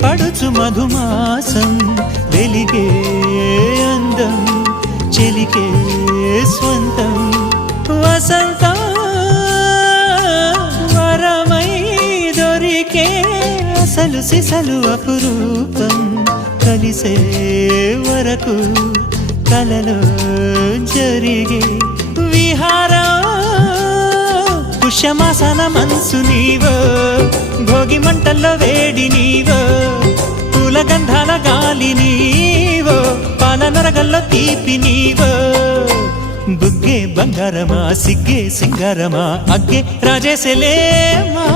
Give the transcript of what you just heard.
పడుచు మధుమాసం వెలిగే అందం చెలికే స్వంతం వసంతం వరమై దొరికే అసలు సిసలు అపురూపం కలిసే వరకు కలలో జరిగే విహారం పుష్యమాసన మనసు నీవో భోగి మంటల్లో వేడి నీవో పూల గంధాల గాలి నీవో పాల నరగల్లో తీపి నీవో బుగ్గే బంగారమా సిగ్గే సింగారమా అగ్గే రాజేసలేమా